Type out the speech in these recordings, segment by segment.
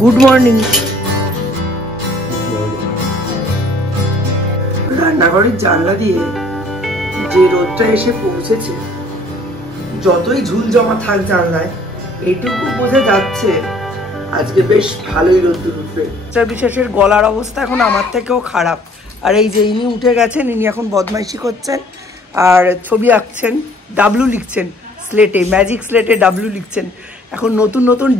Good morning. রান্নাঘরের জানলা দিয়ে যে রোদটা এসে পৌঁছেছে, যতই ঝুল জমা থাক জানলায়, এইটুকু বোঝা যাচ্ছে আজকে বেশ ভালোই রোদ্দুর উঠবে। বিশ্বাসের গলার অবস্থা এখন আমার থেকেও খারাপ। আর এই যে ইনি উঠে গেছেন, ইনি এখন বদমাইশি করছেন আর ছবি আঁকছেন, ডাব্লু লিখছেন স্লেটে, ম্যাজিক স্লেটে ডাব্লু লিখছেন। এখন নতুন নতুন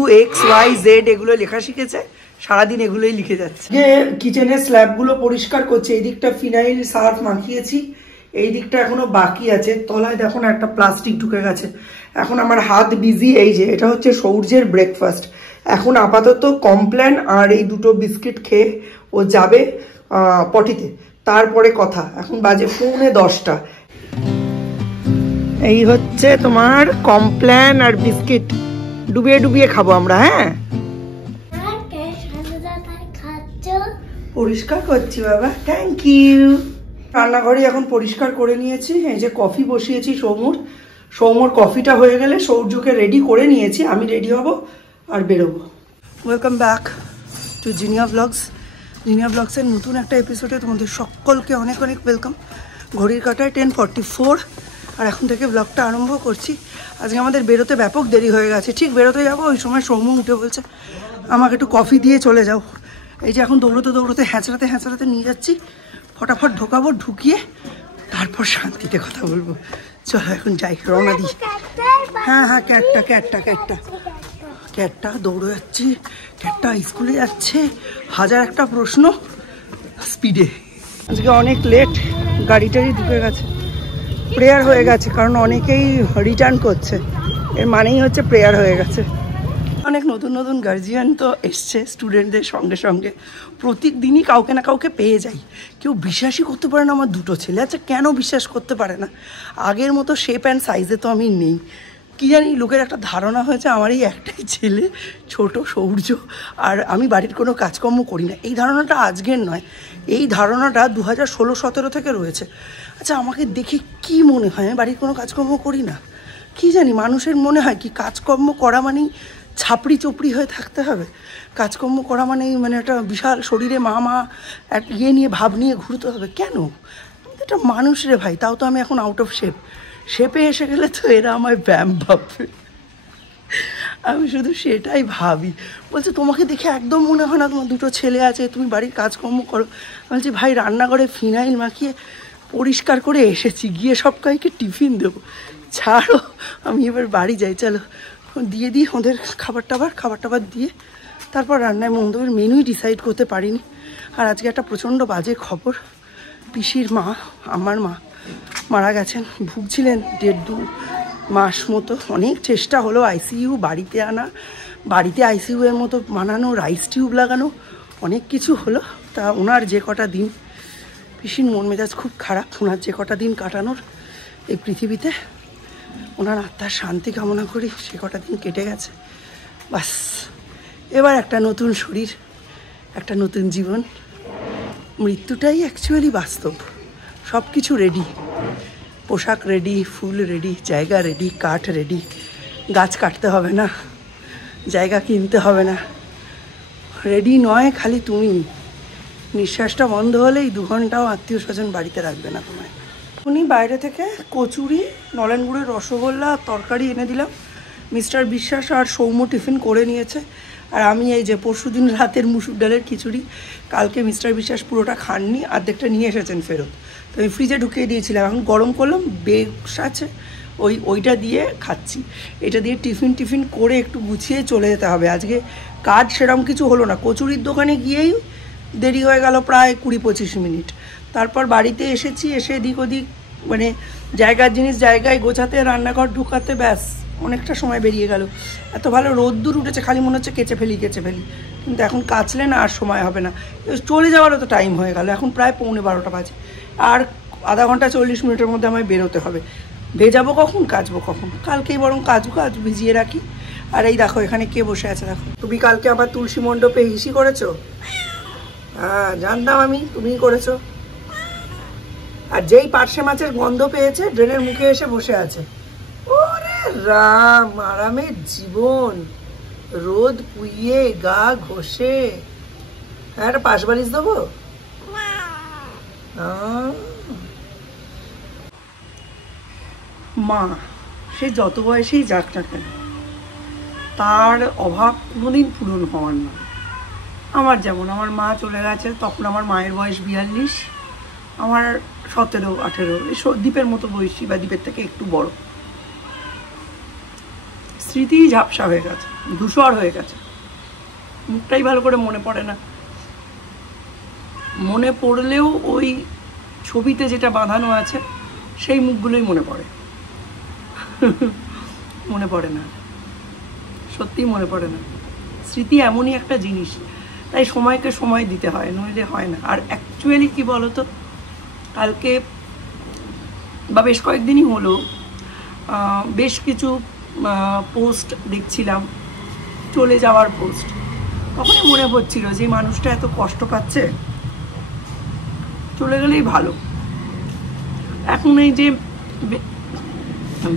WXYZ এগুলো লেখা শিখেছে, সারাদিন এগুলোই লিখে যাচ্ছে। যে কিচেনের স্ল্যাবগুলো পরিষ্কার করছে, এই দিকটা ফিনাইল সার্ফ মাখিয়েছি, এই দিকটা এখনো বাকি আছে। তলায় দেখো না একটা প্লাস্টিক ঢুকে গেছে। এখন আমার হাত বিজি। এই যে এটা হচ্ছে সৌর্যের ব্রেকফাস্ট। এখন আপাতত কমপ্ল্যান আর এই দুটো বিস্কিট খেয়ে ও যাবে পটিতে, তারপরে কথা। এখন বাজে 9:45। এই হচ্ছে তোমার কমপ্ল্যান আর বিস্কিট, ডুবিয়ে ডুবিয়ে খাবো আমরা। হ্যাঁ, পরিষ্কার করছি বাবা, থ্যাংক ইউ। রান্নাঘরে এখন পরিষ্কার করে নিয়েছি। এই যে কফি বসিয়েছি সৌমুর কফিটা হয়ে গেলে সৌর্যকে রেডি করে নিয়েছি, আমি রেডি হব আর বেরোবো। Welcome back to Jinia blogs. Jinia ব্লগসের নতুন একটা এপিসোডে তোমাদের সকলকে অনেক অনেক ওয়েলকাম। ঘড়ির কাঁটায় 10:44 আর এখন থেকে ব্লগটা আরম্ভ করছি। আজকে আমাদের বেরোতে ব্যাপক দেরি হয়ে গেছে। ঠিক বেরোতে যাবো, ওই সময় সৌম্য উঠে বলছে আমাকে একটু কফি দিয়ে চলে যাও। এই যে এখন দৌড়োতে দৌড়োতে হ্যাঁচড়াতে নিয়ে যাচ্ছি। ফটাফট ঢোকাবো, ঢুকিয়ে তারপর শান্তিতে কথা বলবো। চলো এখন যাই, রওনা দিই। হ্যাঁ, ক্যাটটা দৌড়ে যাচ্ছে, ক্যাটটা স্কুলে যাচ্ছে, হাজার একটা প্রশ্ন স্পিডে। আজকে অনেক লেট, গাড়ি টাড়ি ঢুকে গেছে, প্রেয়ার হয়ে গেছে, কারণ অনেকেই রিটার্ন করছে, এর মানেই হচ্ছে প্রেয়ার হয়ে গেছে। অনেক নতুন নতুন গার্জিয়ান তো এসছে স্টুডেন্টদের সঙ্গে সঙ্গে। প্রত্যেক দিনই কাউকে না কাউকে পেয়ে যাই। কেউ বিশ্বাসই করতে পারে না আমার দুটো ছেলে। আচ্ছা, কেন বিশ্বাস করতে পারে না? আগের মতো শেপ অ্যান্ড সাইজে তো আমি নেই। কি জানি, লোকের একটা ধারণা হয়েছে আমার এই একটাই ছেলে, ছোট সৌর্য, আর আমি বাড়ির কোনো কাজকর্ম করি না। এই ধারণাটা আজকের নয়, এই ধারণাটা 2016-17 থেকে রয়েছে। আচ্ছা, আমাকে দেখে কি মনে হয় আমি বাড়ির কোনো কাজকর্ম করি না? কি জানি, মানুষের মনে হয় কি কাজকর্ম করা মানেই ছাপড়ি চোপড়ি হয়ে থাকতে হবে, কাজকর্ম করা মানেই মানে একটা বিশাল শরীরে মা এক নিয়ে ভাব নিয়ে ঘুরতে হবে। কেন? এটা মানুষ রে ভাই, তাও তো আমি এখন আউট অফ শেপে এসে গেলে তো এরা আমায় ব্যায়াম ভাববে। আমি শুধু সেটাই ভাবি। বলছে তোমাকে দেখে একদম মনে হয় না তোমার দুটো ছেলে আছে, তুমি বাড়ির কাজকর্ম করো। বলছি ভাই, রান্নাঘরে ফিনাইল মাখিয়ে পরিষ্কার করে এসেছি, গিয়ে সব কাউকে টিফিন দেবো। ছাড়ো, আমি এবার বাড়ি যাই। চলো দিয়ে দিই ওদের খাবার টাবার দিয়ে তারপর রান্নায় মন দেবো। মেনুই ডিসাইড করতে পারিনি। আর আজকে একটা প্রচণ্ড বাজে খবর। পিসির মা, আমার মা, মারা গেছেন। ভুগছিলেন 1.5-2 মাস মতো। অনেক চেষ্টা হলো আইসিইউ বাড়িতে আনা, বাড়িতে আইসিইউ এর মতো বানানো, রাইস টিউব লাগানো, অনেক কিছু হলো। তা ওনার যে কটা দিন, পিসির মন মেজাজ খুব খারাপ। ওনার যে কটা দিন কাটানোর এই পৃথিবীতে, ওনার আত্মার শান্তি কামনা করি। সে কটা দিন কেটে গেছে, বাস এবার একটা নতুন শরীর, একটা নতুন জীবন। মৃত্যুটাই অ্যাকচুয়ালি বাস্তব। সব কিছু রেডি, পোশাক রেডি, ফুল রেডি, জায়গা রেডি, কাঠ রেডি। গাছ কাটতে হবে না, জায়গা কিনতে হবে না, রেডি নয় খালি তুমি। নিঃশ্বাসটা বন্ধ হলেই 2 ঘন্টাও আত্মীয় স্বজন বাড়িতে রাখবে না তোমায়। উনি বাইরে থেকে কচুরি, নলেন গুড়ের রসগোল্লা, তরকারি এনে দিলাম। মিস্টার বিশ্বাস আর সৌম্য টিফিন করে নিয়েছে। আর আমি এই যে পরশুদিন রাতের মুসুর ডালের খিচুড়ি, কালকে মিস্টার বিশ্বাস পুরোটা খাননি, অর্ধেকটা নিয়ে এসেছেন ফেরত, তো আমি ফ্রিজে ঢুকিয়ে দিয়েছিলাম। এখন গরম করলাম, বেশ আছে, ওইটা দিয়ে খাচ্ছি। এটা দিয়ে টিফিন করে একটু গুছিয়ে চলে যেতে হবে। আজকে কাজ সেরকম কিছু হলো না। কচুরির দোকানে গিয়েই দেরি হয়ে গেল প্রায় 20-25 মিনিট। তারপর বাড়িতে এসেছি, এসে এদিক ওদিক মানে জায়গার জিনিস জায়গায় গোছাতে, রান্নাঘর ঢুকাতে, ব্যাস অনেকটা সময় বেরিয়ে গেল। এত ভালো রোদ্দুর উঠেছে, খালি মনে হচ্ছে কেচে ফেলি। কিন্তু এখন কাচলে না আর সময় হবে না, চলে যাওয়ারও তো টাইম হয়ে গেল। এখন প্রায় 11:45 বাজে, আর আধা ঘন্টা 40 মিনিটের মধ্যে আমায় বেরোতে হবে। ভেজাবো কখন, কাচবো কখন? কালকেই বরং কাজ ভিজিয়ে রাখি। আর এই দেখো এখানে কে বসে আছে দেখো। তুমি কালকে আবার তুলসী মণ্ডপে হিসি করেছো? হ্যাঁ, জানতাম আমি তুমিই করেছো। আর যেই পার্শে মাছের গন্ধ পেয়েছে, ড্রেনের মুখে এসে বসে আছে। ওরে রাম, আরামের জীবন। রোদ পুইয়ে গা ঘষে। হ্যাঁ, একটা পাশ বালিশ দেবো। মা সে যত বয়সেই যাক না কেন, তার অভাব কোনোদিন পূরণ হওয়ার না। আমার যেমন আমার মা চলে গেছে, তখন আমার মায়ের বয়স 42, আমার 17-18, এই দ্বীপের মতো বয়সী বা দ্বীপের থেকে একটু বড়। স্মৃতি ঝাপসা হয়ে গেছে, ধূসর হয়ে গেছে, মুখটাই ভালো করে মনে পড়ে না। মনে পড়লেও ওই ছবিতে যেটা বাঁধানো আছে সেই মুখগুলোই মনে পড়ে। মনে পড়ে না, সত্যিই মনে পড়ে না। স্মৃতি এমনই একটা জিনিস, তাই সময়কে সময় দিতে হয়, নইলে হয় না। আর অ্যাকচুয়ালি কি বলতো, কালকে বা বেশ কয়েকদিনই হলো বেশ কিছু পোস্ট দেখছিলাম, চলে যাওয়ার পোস্ট। তখনই মনে হচ্ছিল যে মানুষটা এত কষ্ট পাচ্ছে, চলে গেলেই ভালো। এখন এই যে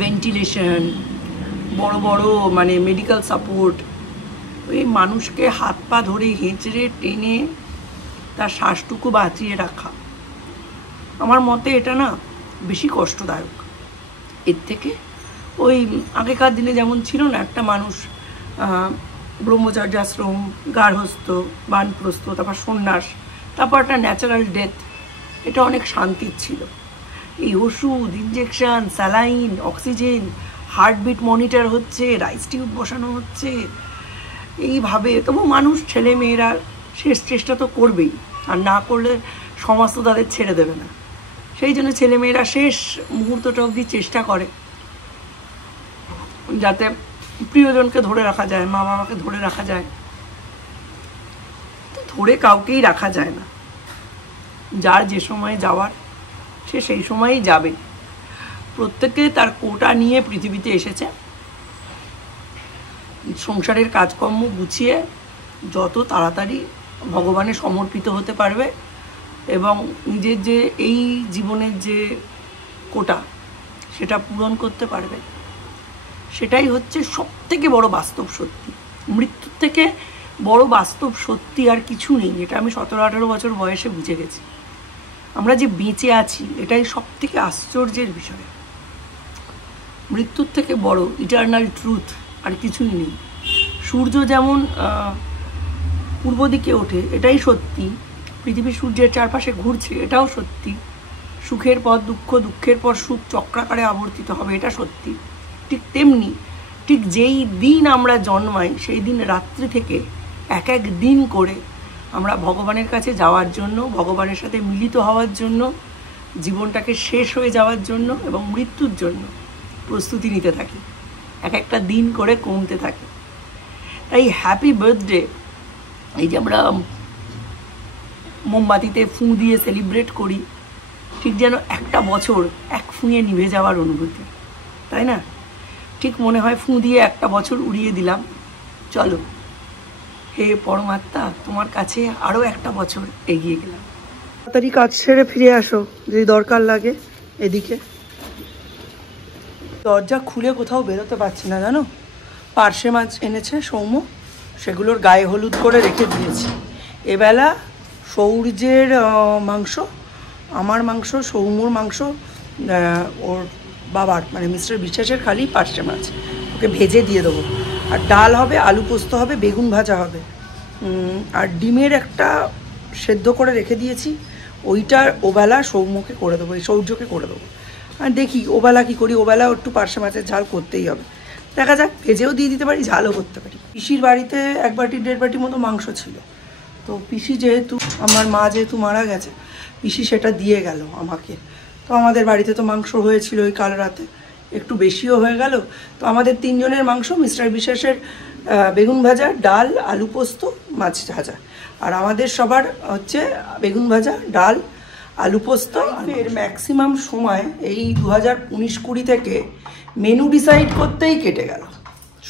ভেন্টিলেশন, বড় বড় মানে মেডিকেল সাপোর্ট, ওই মানুষকে হাত পা ধরে হেঁচড়ে টেনে তার শ্বাসটুকু বাঁচিয়ে রাখা, আমার মতে এটা না বেশি কষ্টদায়ক। এর থেকে ওই আগেকার দিনে যেমন ছিল না, একটা মানুষ ব্রহ্মচর্য আশ্রম, গার্হস্থ, বানপ্রস্থ, তারপর সন্ন্যাস, তারপর একটা ন্যাচারাল ডেথ, এটা অনেক শান্তির ছিল। এই ওষুধ, injection, saline, oxygen, heartbeat monitor হচ্ছে, রাইস টিউব বসানো হচ্ছে, এইভাবে তবু মানুষ, ছেলে মেয়েরা শেষ চেষ্টা তো করবেই, আর না করলে সমাজ তো তাদের ছেড়ে দেবে না। সেই জন্য ছেলেমেয়েরা শেষ মুহূর্তটা অবধি চেষ্টা করে যাতে প্রিয়জনকে ধরে রাখা যায়, মা বাবাকে ধরে রাখা যায়। তো ধরে কাউকেই রাখা যায় না, যার যে সময় যাওয়ার সে সেই সময়ই যাবে। প্রত্যেকে তার কোটা নিয়ে পৃথিবীতে এসেছে, সংসারের কাজকর্ম গুছিয়ে যত তাড়াতাড়ি ভগবানে সমর্পিত হতে পারবে এবং নিজের যে এই জীবনের যে কোটা সেটা পূরণ করতে পারবে, সেটাই হচ্ছে সবথেকে বড় বাস্তব সত্যি। মৃত্যুর থেকে বড় বাস্তব সত্যি আর কিছু নেই, এটা আমি 17-18 বছর বয়সে বুঝে গেছি। আমরা যে বেঁচে আছি এটাই সবথেকে আশ্চর্যের বিষয়। মৃত্যুর থেকে বড় ইটারনাল ট্রুথ আর কিছুই নেই। সূর্য যেমন পূর্ব দিকে ওঠে, এটাই সত্যি। পৃথিবী সূর্যের চারপাশে ঘুরছে, এটাও সত্যি। সুখের পর দুঃখ, দুঃখের পর সুখ চক্রাকারে আবর্তিত হবে, এটা সত্যি। ঠিক তেমনি, ঠিক যেই দিন আমরা জন্মাই সেই দিন রাত্রি থেকে এক এক দিন করে আমরা ভগবানের কাছে যাওয়ার জন্য, ভগবানের সাথে মিলিত হওয়ার জন্য, জীবনটাকে শেষ হয়ে যাওয়ার জন্য এবং মৃত্যুর জন্য প্রস্তুতি নিতে থাকি। এক একটা দিন করে কমতে থাকে। তাই হ্যাপি বার্থডে, এই যে আমরা মোমবাতিতে ফুঁ দিয়ে সেলিব্রেট করি, ঠিক যেন একটা বছর এক ফুঁয়ে নিভে যাওয়ার অনুভূতি, তাই না? ঠিক মনে হয় ফুঁ দিয়ে একটা বছর উড়িয়ে দিলাম, চলো হে পরমাত্মা তোমার কাছে আরও একটা বছর এগিয়ে গেলাম। তাড়াতাড়ি কাজ ছেড়ে ফিরে আসো যদি দরকার লাগে। এদিকে দরজা খুলে কোথাও বেরোতে পারছি না, জানো। পার্শে মাছ এনেছে সৌম্য, সেগুলোর গায়ে হলুদ করে রেখে দিয়েছি। এবেলা সৌর্যের মাংস, আমার মাংস, সৌম্যর মাংস, ওর বাবার মানে মিস্টার বিশ্বাসের খালি পার্শে মাছ, ওকে ভেজে দিয়ে দেবো। আর ডাল হবে, আলু পোস্ত হবে, বেগুন ভাজা হবে, আর ডিমের একটা সেদ্ধ করে রেখে দিয়েছি, ওইটার ওবেলা সৌম্যকে করে দেবো, এই সৌর্যকে করে দেবো। আর দেখি ওবেলা কী করি, ওবেলা একটু পার্শে মাছের ঝাল করতেই হবে, দেখা যাক। ভেজেও দিয়ে দিতে পারি, ঝালও করতে পারি। পিসির বাড়িতে 1 বাটি 1.5 বাটি মতো মাংস ছিল, তো পিসি যেহেতু, আমার মা যেহেতু মারা গেছে, পিসি সেটা দিয়ে গেল আমাকে। তো আমাদের বাড়িতে তো মাংস হয়েছিল ওই কাল রাতে, একটু বেশিও হয়ে গেল। তো আমাদের 3 জনের মাংস, মিস্টার বিশ্বাসের বেগুন ভাজা, ডাল, আলু পোস্ত, মাছ ভাজা, আর আমাদের সবার হচ্ছে বেগুন ভাজা, ডাল, আলু পোস্ত। এর ম্যাক্সিমাম সময় এই 2019-20 থেকে মেনু ডিসাইড করতেই কেটে গেল।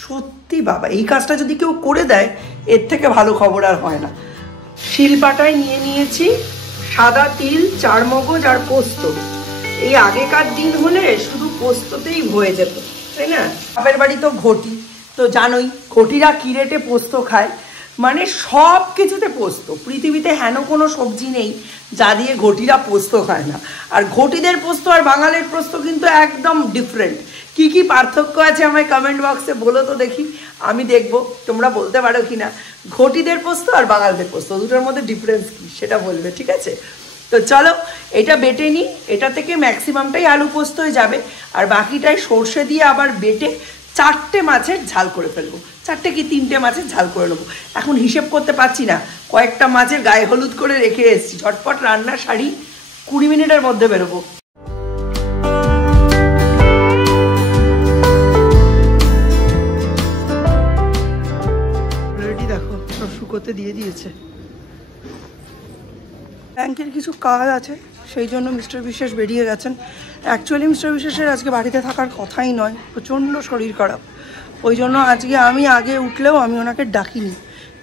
সত্যি বাবা, এই কাজটা যদি কেউ করে দেয় এর থেকে ভালো খবর আর হয় না। শিলপাটায় নিয়ে নিয়েছি সাদা তিল, 4 মগজ আর পোস্ত। এই আগেকার দিন হলে শুধু পোস্ততেই হয়ে যেত, তাই না? বাপের বাড়ি তো ঘটি, তো তো জানোই ঘটিরা কি রেটে পোস্ত খায়, মানে সব কিছুতে পোস্ত। পৃথিবীতে হেন কোনো সবজি নেই যা দিয়ে ঘটিরা পোস্ত খায় না। আর ঘটিদের পোস্ত আর বাঙালির পোস্ত কিন্তু একদম ডিফারেন্ট। কি কি পার্থক্য আছে আমায় কমেন্ট বক্সে বলো তো দেখি, আমি দেখবো তোমরা বলতে পারো কি না। ঘটিদের পোস্ত আর বাঙালিদের পোস্ত দুটোর মধ্যে ডিফারেন্স কি সেটা বলবে, ঠিক আছে? তো চলো এটা বেটে নিই, এটা থেকে ম্যাক্সিমামটাই আলু পোস্তই যাবে, আর বাকিটাই সর্ষে দিয়ে আবার বেটে 4টে মাছের ঝাল করে ফেলবো। 4টে কি 3টে মাছের ঝাল করে নেবো, এখন হিসেব করতে পারছি না। কয়েকটা মাছের গায়ে হলুদ করে রেখে এসেছি, ঝটপট রান্না সারি 20 মিনিটের মধ্যে বেরোবো। অলরেডি দেখো সব শুকোতে দিয়ে দিয়েছে। ব্যাংকের কিছু কাজ আছে সেই জন্য মিস্টার বিশ্বাস বেরিয়ে গেছেন। অ্যাকচুয়ালি মিস্টার বিশ্বাসের আজকে বাড়িতে থাকার কথাই নয়, প্রচণ্ড শরীর খারাপ। ওই জন্য আজকে আমি আগে উঠলেও আমি ওনাকে ডাকিনি,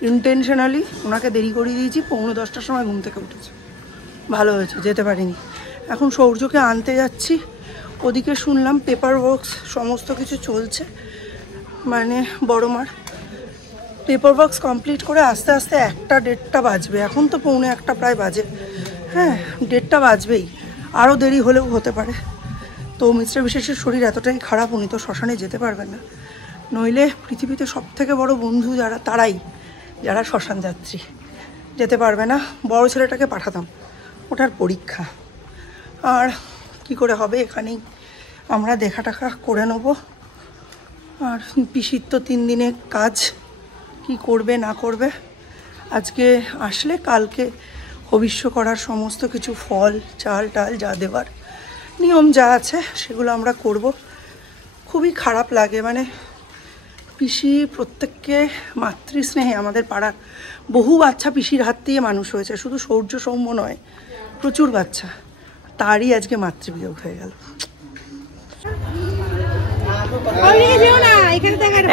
ইন্টেনশনালি ওনাকে দেরি করিয়ে দিয়েছি। 9:45টার সময় ঘুম থেকে উঠেছে, ভালো হয়েছে যেতে পারিনি। এখন সৌর্যকে আনতে যাচ্ছি। ওদিকে শুনলাম পেপার ওয়ার্কস সমস্ত কিছু চলছে, মানে বড় মার পেপার ওয়ার্কস কমপ্লিট করে আস্তে আস্তে 1টা-1:30টা বাজবে। এখন তো 1:45 প্রায় বাজে, হ্যাঁ 1:30টা বাজবেই, আরও দেরি হলেও হতে পারে। তো মিস্টার বিশ্বাসের শরীর এতটাই খারাপ, উনি তো শ্মশানে যেতে পারবেন না। নইলে পৃথিবীতে সবথেকে বড় বন্ধু যারা, তারাই যারা শ্মশান যাত্রী। যেতে পারবে না, বড় ছেলেটাকে পাঠাতাম, ওটার পরীক্ষা। আর কি করে হবে, এখানেই আমরা দেখা টাকা করে নেব। আর পিসির তো 3 দিনের কাজ, কি করবে না করবে। আজকে আসলে কালকে ভবিষ্য করার সমস্ত কিছু ফল চাল টাল যা দেওয়ার নিয়ম যা আছে সেগুলো আমরা করব। খুবই খারাপ লাগে, মানে পিসি প্রত্যেককে মাতৃস্নেহে, আমাদের পাড়ার বহু বাচ্চা পিসির হাত দিয়ে মানুষ হয়েছে, শুধু সৌর্য সৌম্য নয়, প্রচুর বাচ্চা, তারই আজকে মাতৃবিয়োগ হয়ে গেল।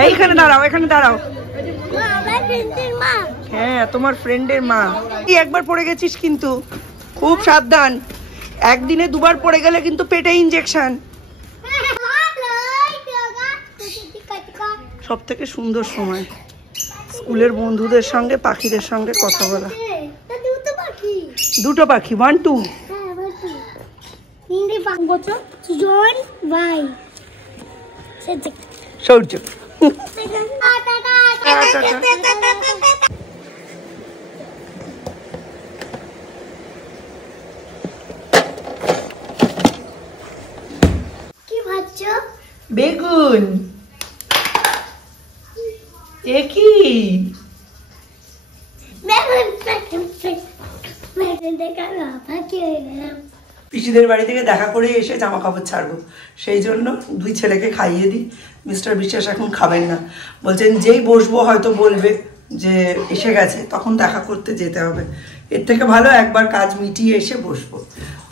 এইখানে দাঁড়াও, এখানে দাঁড়াও। হ্যাঁ তোমার ফ্রেন্ডের মা। তুই একবার পড়ে গেছিস কিন্তু, খুব সাবধান। একদিনে 2বার পড়ে গেলে কিন্তু পেটে ইনজেকশন। সব থেকে সুন্দর সময় স্কুলের বন্ধুদের সঙ্গে, পাখিদের সঙ্গে কথা বলা। 2টো পাখি, 1 2 সৌর্য। বেগুন কি পিসিদের বাড়ি থেকে দেখা করে এসে জামা কাপড় ছাড়বো, সেই জন্য 2 ছেলেকে খাইয়ে দিই। মিস্টার বিশ্বাস এখন খাবেন না, বলছেন যেই বসবো হয়তো বলবে যে এসে গেছে, তখন দেখা করতে যেতে হবে। এর থেকে ভালো একবার কাজ মিটিয়ে এসে বসবো।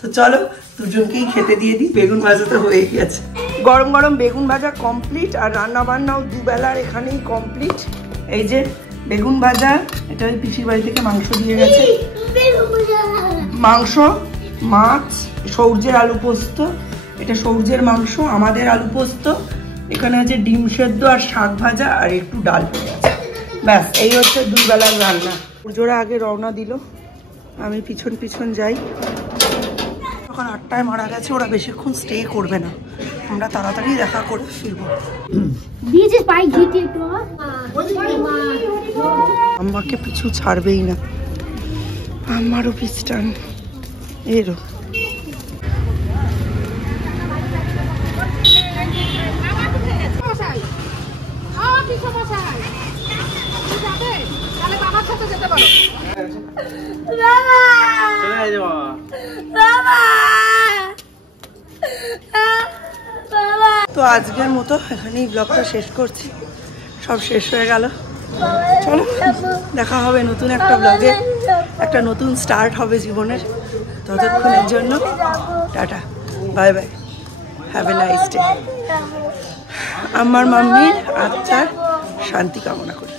তো চলো দুজনকেই খেতে দিয়ে দিই। বেগুন ভাজা তো হয়ে গেছে, গরম গরম বেগুন ভাজা কমপ্লিট, আর রান্না বান্নাও দুবেলার এখানেই কমপ্লিট। এই যে বেগুন ভাজা, এটা ওই পিসির বাড়ি থেকে মাংস দিয়ে গেছে, মাংস, মাছ, সৌর্যের আলু পোস্ত, এটা সৌর্যের মাংস, আমাদের আলু পোস্ত, এখানে আছে ডিম সেদ্ধ আর শাক ভাজা আর একটু ডাল পড়ে আছে। ব্যাস এই হচ্ছে 2 বেলার রান্না। সূর্যরা আগে রওনা দিল, আমি পিছন পিছন যাই। সকাল 8টায় মারা গেছে, ওরা বেশিক্ষণ স্টে করবে না, আমরা তাড়াতাড়ি দেখা করে ফিরবো। আমাকে পিছু ছাড়বেই না, আমারও পিছটান এরও। তো আজকের মতো এখানেই ব্লগটা শেষ করছি, সব শেষ হয়ে গেল। চলো দেখা হবে নতুন একটা ব্লগে, একটা নতুন স্টার্ট হবে জীবনের। ততক্ষণের জন্য tata, bye bye, have a nice day. আমার মাম্মির আত্মার শান্তি কামনা করি।